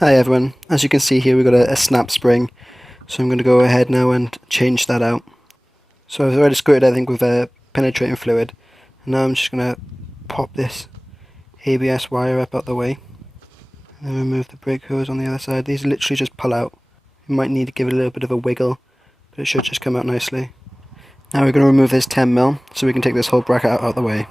Hi everyone, as you can see here we've got a snap spring, so I'm going to go ahead now and change that out. So I've already squirted everything with a penetrating fluid, and now I'm just going to pop this ABS wire up out the way, and then remove the brake hose on the other side. These literally just pull out. You might need to give it a little bit of a wiggle, but it should just come out nicely. Now we're going to remove this 10mm so we can take this whole bracket out of the way.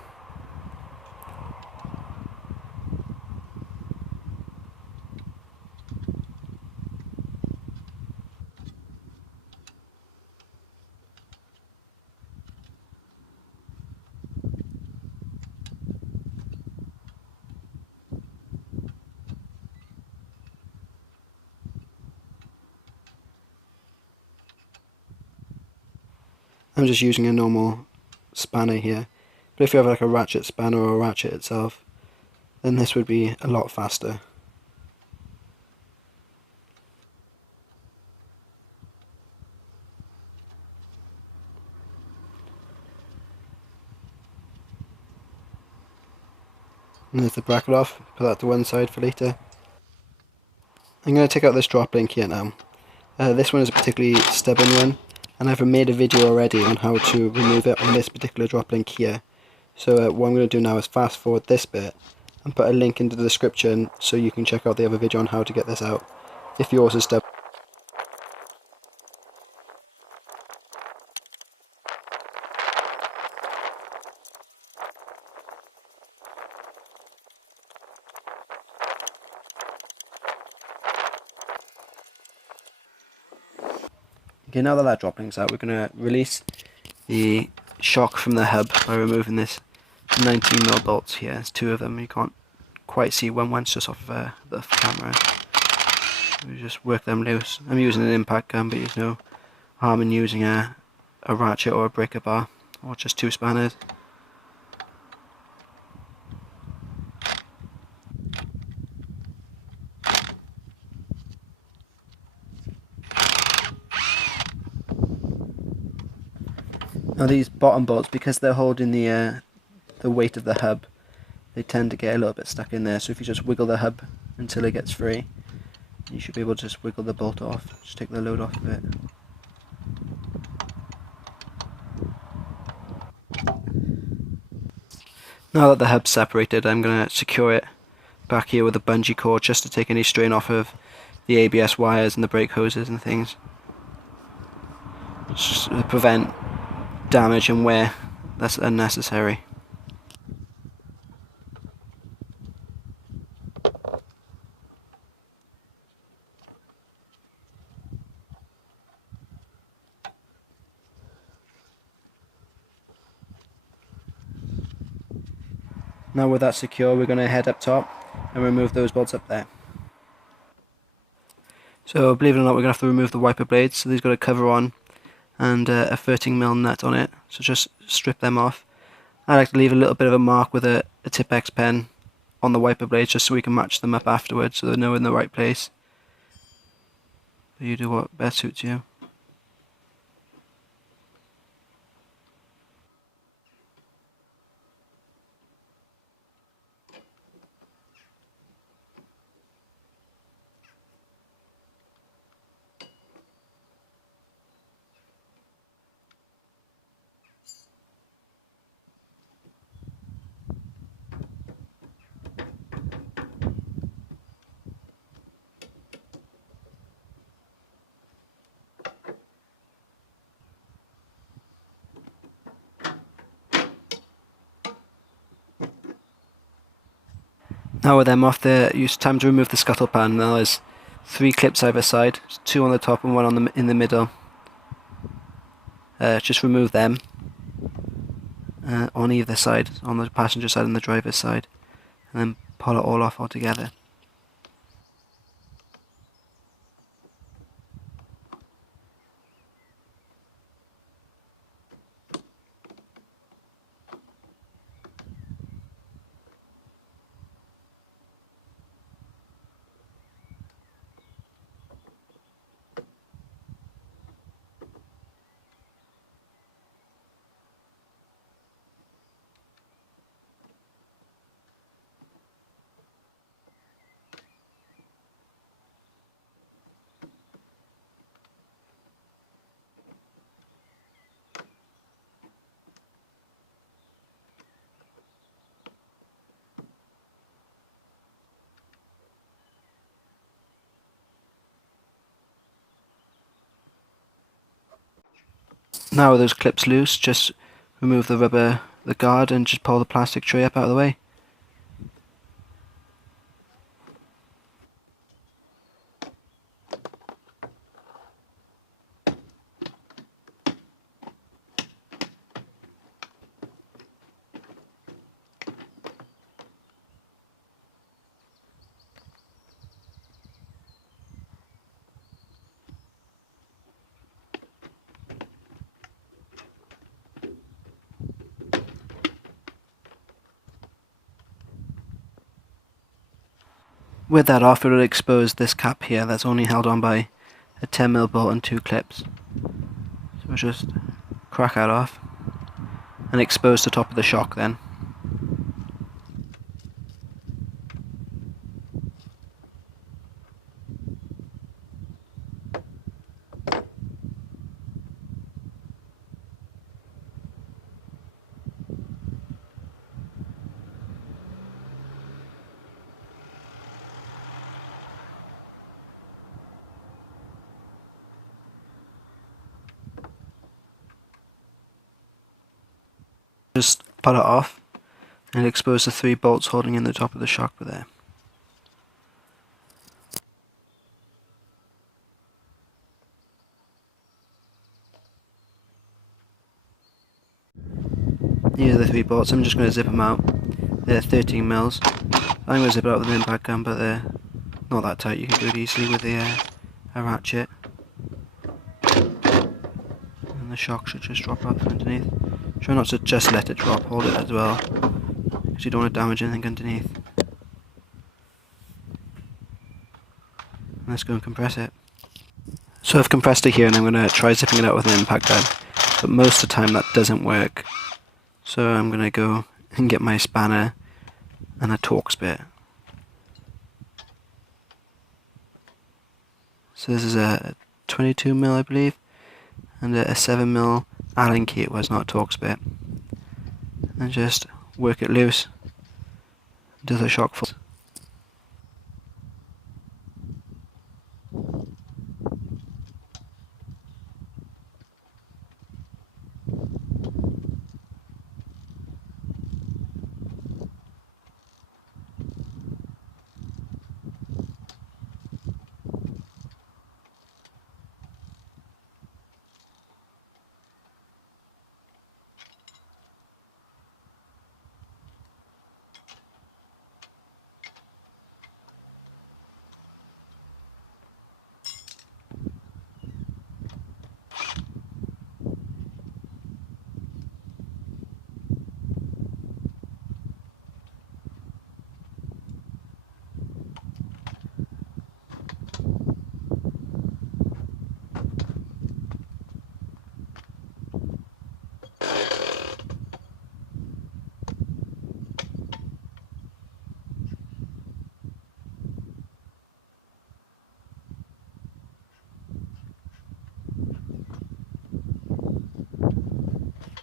I'm just using a normal spanner here, but if you have like a ratchet spanner or a ratchet itself, then this would be a lot faster. And there's the bracket off, put that to one side for later. I'm going to take out this drop link here now. This one is a particularly stubborn one, and I've made a video already on how to remove it on this particular drop link here. So what I'm going to do now is fast forward this bit and put a link into the description so you can check out the other video on how to get this out if yours is stubborn. Okay, now that that drop link's out, we're going to release the shock from the hub by removing this 19mm bolts here. There's two of them. You can't quite see one's just off the camera. We just work them loose. I'm using an impact gun, but there's no harm in using a ratchet or a breaker bar, or just two spanners. Now these bottom bolts, because they're holding the weight of the hub, they tend to get a little bit stuck in there. So if you just wiggle the hub until it gets free, you should be able to just wiggle the bolt off, just take the load off of it. Now that the hub's separated, I'm going to secure it back here with a bungee cord just to take any strain off of the ABS wires and the brake hoses and things. Just to prevent damage and wear that's unnecessary. Now with that secure, we're going to head up top and remove those bolts up there. So believe it or not, we're going to have to remove the wiper blades. So these got a cover on and a 13mm nut on it, so just strip them off. I like to leave a little bit of a mark with a Tipp-Ex pen on the wiper blades just so we can match them up afterwards so they know in the right place. So you do what best suits you. Now with them off there, it's time to remove the scuttle pan. Now there's 3 clips either side, 2 on the top and 1 in the middle. Just remove them on either side, on the passenger side and the driver's side, and then pull it all off altogether. Now with those clips loose, just remove the guard, and just pull the plastic tray up out of the way. With that off, it will expose this cap here that's only held on by a 10mm bolt and 2 clips. So we'll just crack that off and expose the top of the shock then. Just pull it off and expose the 3 bolts holding in the top of the shock there. Here are the 3 bolts. I'm just going to zip them out. They're 13mm. I'm going to zip it out with an impact gun, but they're not that tight. You can do it easily with a ratchet. And the shock should just drop out from underneath. Try not to just let it drop, hold it as well, because you don't want to damage anything underneath. And let's go and compress it. So I've compressed it here, and I'm going to try zipping it out with an impact gun, but most of the time that doesn't work. So I'm going to go and get my spanner and a Torx bit. So this is a 22mm, I believe, and a 7mm Allen key it was, not a Torx bit. And just work it loose until the shock falls.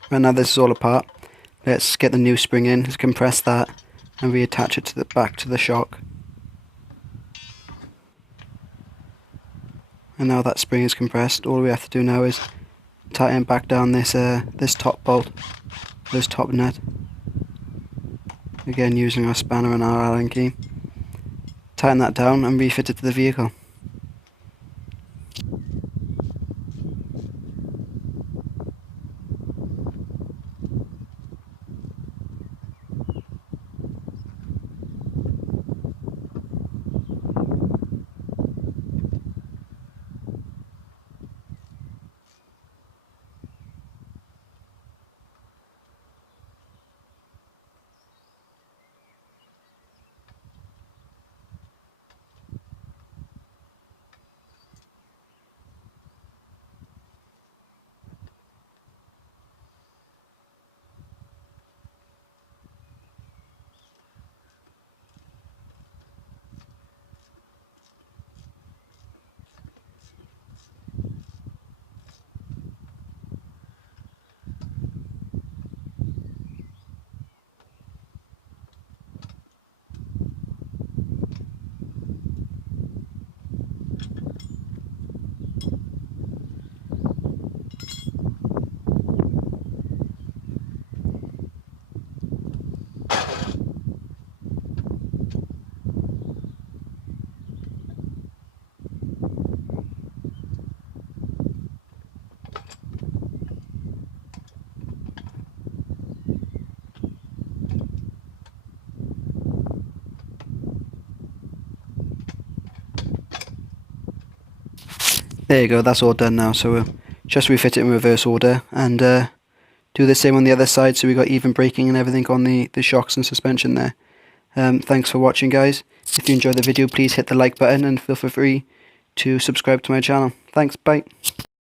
Right now this is all apart. Let's get the new spring in, let's compress that and reattach it to the back to the shock. And now that spring is compressed, all we have to do now is tighten back down this this top bolt, this top nut. Again using our spanner and our Allen key. Tighten that down and refit it to the vehicle. There you go, that's all done now. So we'll just refit it in reverse order and do the same on the other side, so we got even braking and everything on the shocks and suspension there. Thanks for watching, guys. If you enjoyed the video, please hit the like button and feel free to subscribe to my channel. Thanks, bye.